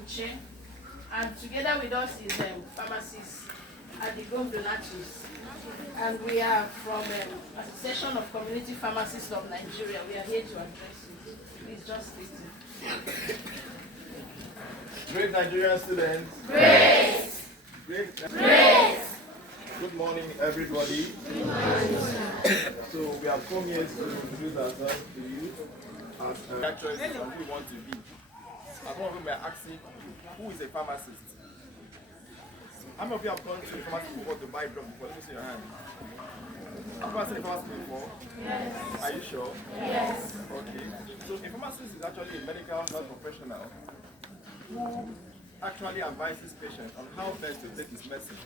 Uche. And together with us is pharmacist Adigom Donatus. And we are from Association of Community Pharmacists of Nigeria. We are here to address you. Please just listen. Great Nigerian students. Grace. Great. Grace. Good morning, everybody. Good morning. So we have come here to introduce ourselves to you as actors and who we want to be. As one of them, we are asking, who is a pharmacist? How many of you have gone to the pharmacy before to buy drugs before? Let me see your hand. Have you ever seen a pharmacy before? Yes. Are you sure? Yes. Okay. So a pharmacist is actually a medical health professional who actually advises patients on how best to take his medicine.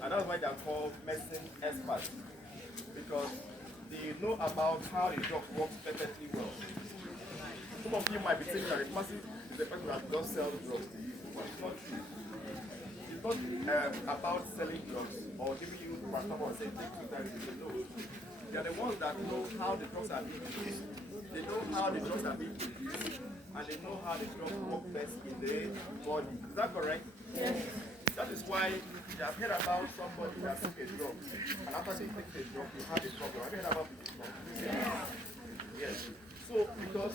And that's why they are called medicine experts. Because they know about how the drug works perfectly well. Some of you might be thinking that a pharmacist is a person that just sells drugs to you, but it's not true. It's not about selling drugs or giving you paracetamol and saying take 2 times a day. No. They are the ones that know how the drugs are being produced. They know how the drugs are being produced, and they know how the drugs work best in the body. Is that correct? Yes. That is why you have heard about somebody that took a drug, and after they take the drug, you have a problem. Have you heard about this problem? Yes. Yes. So, because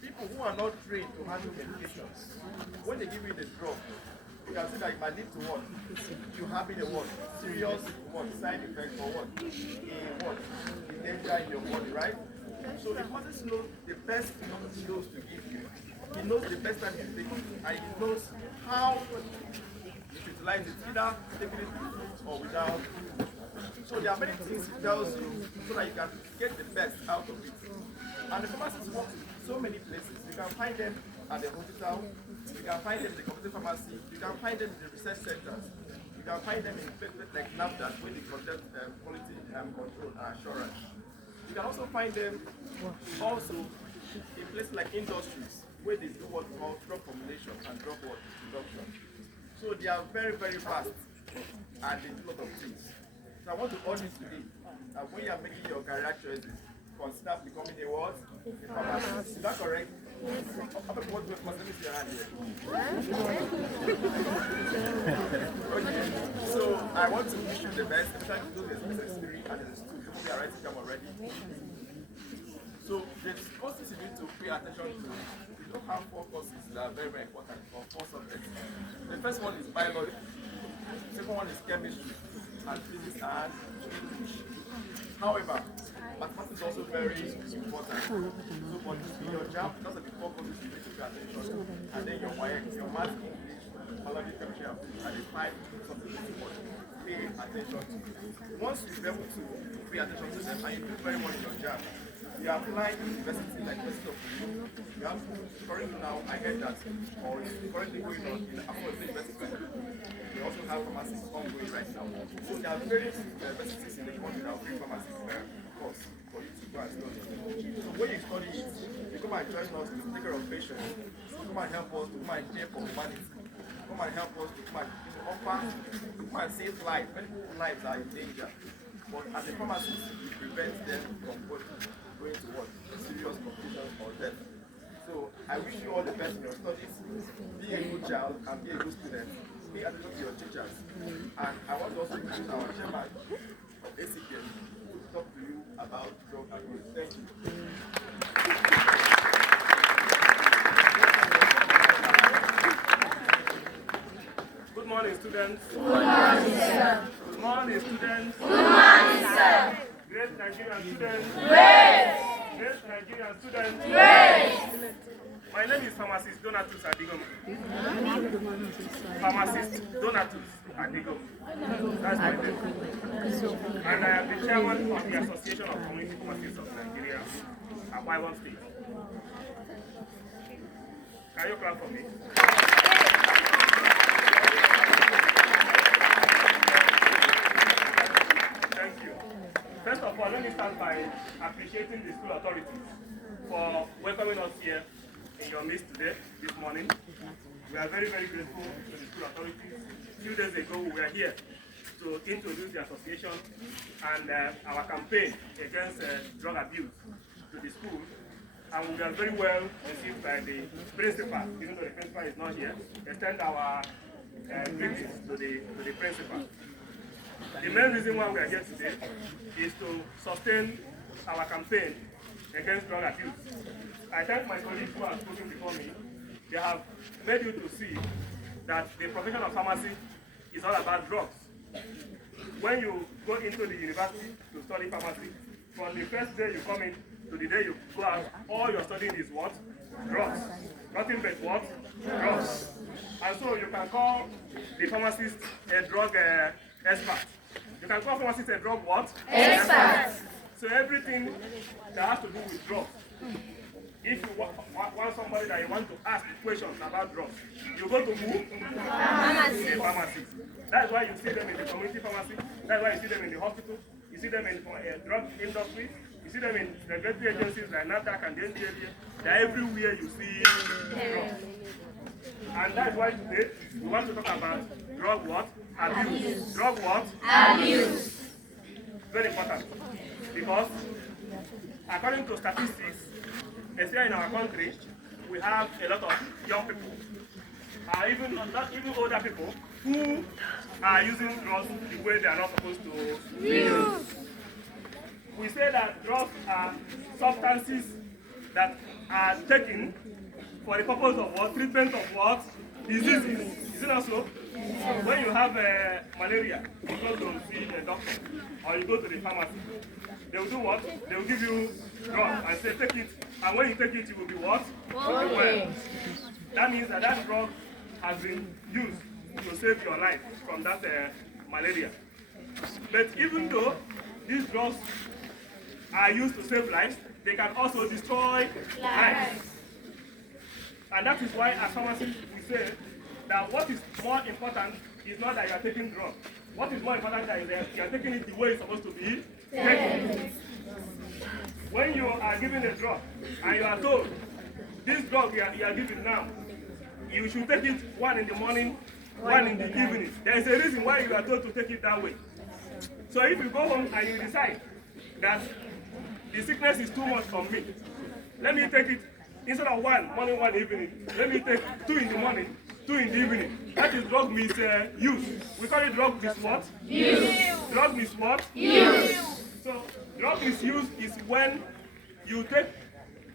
people who are not trained to handle medications, when they give you the drug, you can see that it might lead to what? You having a what? Serious what? Side effect for what? A danger in your body, right? So the pharmacist knows the best dose to give you. He knows the best time to take it, and he knows how to utilize it, either taking it or without. So there are many things he tells you so that you can get the best out of it. And the pharmacists work in so many places. You can find them at the hospital, you can find them in the community pharmacy, you can find them in the research centers, you can find them in places like NAFDAC where they conduct quality control and assurance. You can also find them also in places like industries where they do what's called drug formulation and drug production. So they are very, very fast and they do a lot of things. So I want to urge you today that when you are making your career choices, consider becoming a what? A pharmacist. Is that correct? How many want to let me see your hand here? Okay. So I want to wish you the best, especially to those in SS3 and SS2. Some of you are writing them already. So the courses you need to pay attention to, we don't have 4 courses that are very, very important, or 4 subjects. The first one is biology, the second one is chemistry, and physics and English. However, mathematics is also very important. So for your job, those are the 4 courses you need to pay attention. And then your YX, your math, English, biology, chemistry, and physics, and the 5 subjects you want to pay attention to. Once you're able to pay attention to them and you do very well in your job, you are applying to university like University of New York. You have currently now, I heard that, or it's currently going on in Affordable University. We also have pharmacies ongoing right now. So there are various universities in the country that have free pharmacy course for you to go and study. So when you study it, you come and join us to take care of patients. Come and help us to come and care for humanity. Come and help us to come and offer, come and save lives. Many people's lives are in danger. But as a pharmacist, you prevent them from going to what? Serious complications or death. So I wish you all the best in your studies. Be a good child and be a good student. Pay attention to your teachers. And I want to also introduce our chairman of ACKM who will talk to you about drug abuse. Thank you. Good morning, students. Good morning, sir. Good morning, students. Good morning, sir. Great Nigerian students. Grace. Great Nigerian students. Grace. My name is Pharmacist Donatus Adigom. Pharmacist Donatus Adigom. That's my name. And I am the chairman of the Association of Community Pharmacists of Nigeria, Akwa Ibom State. Can you clap for me? Thank you. First of all, let me start by appreciating the school authorities for welcoming us here in your midst today, this morning. We are very, very grateful to the school authorities. A few days ago, we were here to introduce the association and our campaign against drug abuse to the school. and we are very well received by the principal, even though the principal is not here. Extend our greetings to the principal. The main reason why we are here today is to sustain our campaign against drug abuse. I thank my colleagues who have spoken before me. They have made you to see that the profession of pharmacy is all about drugs. When you go into the university to study pharmacy, from the first day you come in to the day you go out, all you're studying is what? Drugs. Nothing but what? Drugs. And so you can call the pharmacist a drug expert. You can call pharmacist a drug what? Expert. So everything that has to do with drugs. If you want somebody that you want to ask questions about drugs, you go to who? A pharmacist. That's why you see them in the community pharmacy. That's why you see them in the hospital. You see them in the drug industry. You see them in regulatory agencies like NAFDAC and the NDLEA. They're everywhere you see drugs. And that's why today we want to talk about drug what? Abuse. Drug what? Abuse. Very important. Because according to statistics, especially in our country, we have a lot of young people, even not even older people, who are using drugs the way they are not supposed to use. We say that drugs are substances that are taken for the purpose of what? Treatment of what? Diseases. Is it not so? When you have malaria, you go to see a doctor or you go to the pharmacy. They will do what? They will give you drug and say take it, and when you take it, you will be what? Well. That means that that drug has been used to save your life from that malaria. But even though these drugs are used to save lives, they can also destroy lives. And that is why as pharmacists we say that what is more important is not that you are taking drugs. What is more important is that you are taking it the way it's supposed to be taken. When you are given a drug and you are told, this drug you are given now, you should take it one in the morning, one in the evening. There is a reason why you are told to take it that way. So if you go home and you decide that the sickness is too much for me, let me take it instead of one morning, one evening. Let me take 2 in the morning, 2 in the evening. That is drug misuse. We call it drug mis what? Use. Drug mis what? Use. So drug misuse is when you take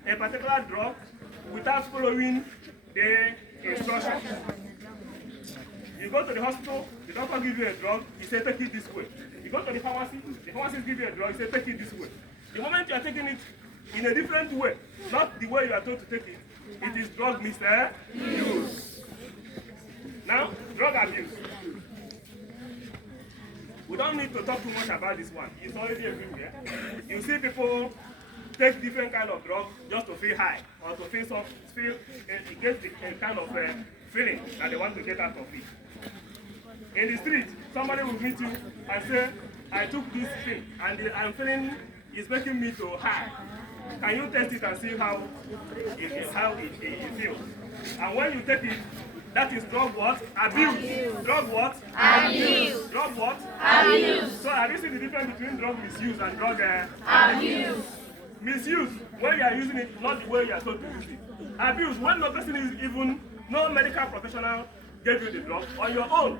a particular drug without following the instructions. You go to the hospital, the doctor gives you a drug, he says take it this way. You go to the pharmacist gives you a drug, he says take it this way. The moment you are taking it in a different way, not the way you are told to take it, it is drug misuse. Now, drug abuse. We don't need to talk too much about this one. It's already everywhere. You see people take different kind of drugs just to feel high or to feel it gets the kind of feeling that they want to get out of it. In the street, somebody will meet you and say, I took this thing and I'm feeling it's making me to high. Can you test it and see how it feels? And when you take it, that is drug what? Abuse. Drug what? Abuse. Drug what? Abuse. So have you seen the difference between drug misuse and drug abuse? Misuse, when you are using it, not the way you are told to use it. Abuse, when no person is even, no medical professional gave you the drug, on your own,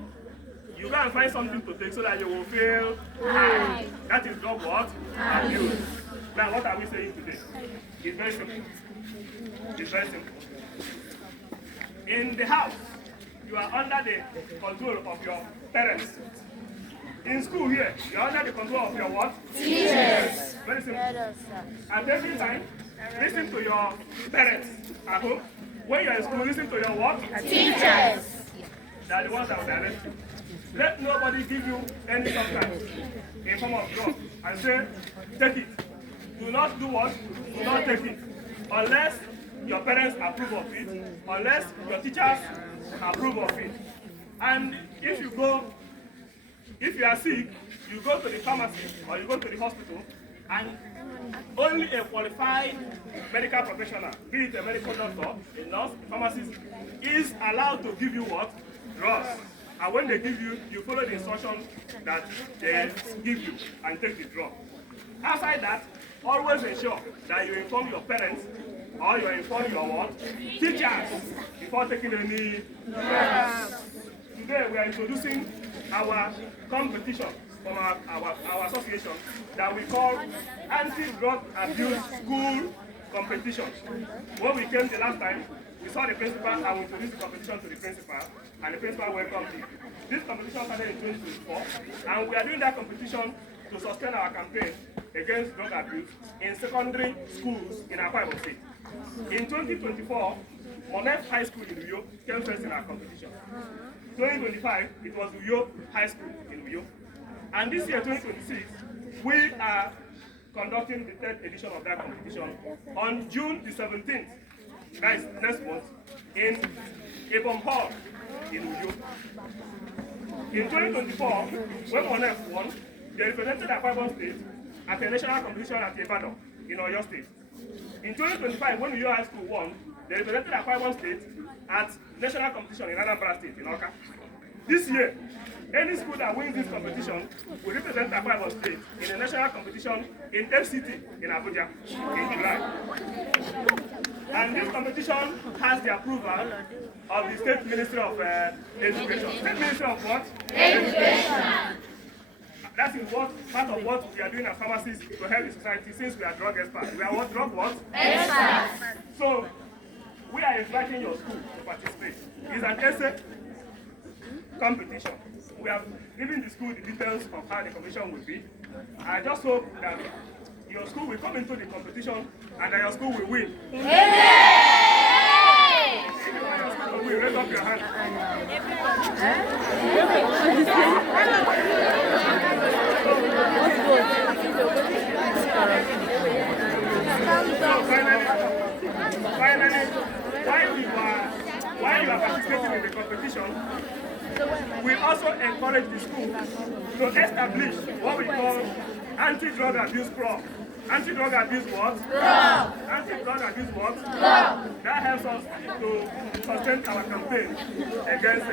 you go and find something to take so that you will feel high. That is drug what? Abuse. Now what are we saying today? It's very simple. It's very simple. In the house, you are under the control of your parents. In school here, you are under the control of your what? Teachers. Very simple. At every time, listen to your parents at home. When you are in school, listen to your what? Teachers. They are the ones that will direct you. Let nobody give you any substance in form of drug and say, take it. Do not do what? Do not take it. Unless your parents approve of it, unless your teachers approve of it. And if you are sick, you go to the pharmacy or you go to the hospital, and only a qualified medical professional, be it a medical doctor, a nurse, a pharmacist, is allowed to give you what? Drugs. And when they give you, you follow the instructions that they give you and take the drug. Outside that, always ensure that you inform your parents or you inform your what? Teachers before taking any drugs. Today we are introducing our competition from our association that we call Anti-Drug Abuse School Competition. When we came the last time, we saw the principal and we introduced the competition to the principal, and the principal welcomed it. This competition started in 2024, and we are doing that competition to sustain our campaign against drug abuse in secondary schools in Akwa Ibom State. In 2024, Girls High School in Uyo came first in our competition. 2025, it was Uyo High School in Uyo. And this year, 2026, we are conducting the third edition of that competition on June the 17th, that is next month, in Ibom Hall in Uyo. In 2024, when Monef won, they represented Akwa Ibom State at a national competition at Ibadan in Oyo State. In 2025, when Uyo High School won, they represented Akwa Ibom State at national competition in Anambra State in Oka. This year, any school that wins this competition will represent Akwa Ibom State in a national competition in FCT in Abuja in July. And this competition has the approval of the State Ministry of Education. State Ministry of what? Education. That is what part of what we are doing as pharmacists to help the society, since we are drug experts. We are what? Drug what? Experts. So we are inviting your school to participate. It's an essay competition. We have given the school the details of how the competition will be. I just hope that your school will come into the competition and that your school will win. Amen. If you want your school to win, raise up your hand. Finally, while you are participating in the competition, we also encourage the school to establish what we call anti-drug abuse club. Anti-drug abuse what? Club. Anti-drug abuse what? Club. That helps us to sustain our campaign against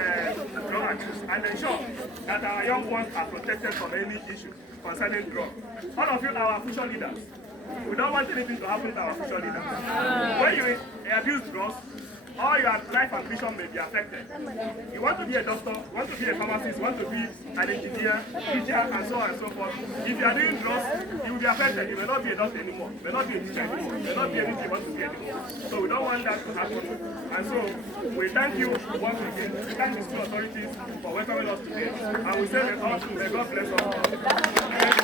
drug abuse and ensure that our young ones are protected from any issue concerning drugs. All of you are our future leaders. We don't want anything to happen to our future leaders. When you abuse drugs, all your life ambition may be affected. You want to be a doctor, you want to be a pharmacist, you want to be an engineer, teacher, and so on and so forth. If you are doing drugs, you will be affected. You may not be a doctor anymore, you may not be a teacher anymore, you may not be anything you want to be anymore. So we don't want that to happen. And so we thank you once again. We thank the school authorities for welcoming us today. And we say may God bless us.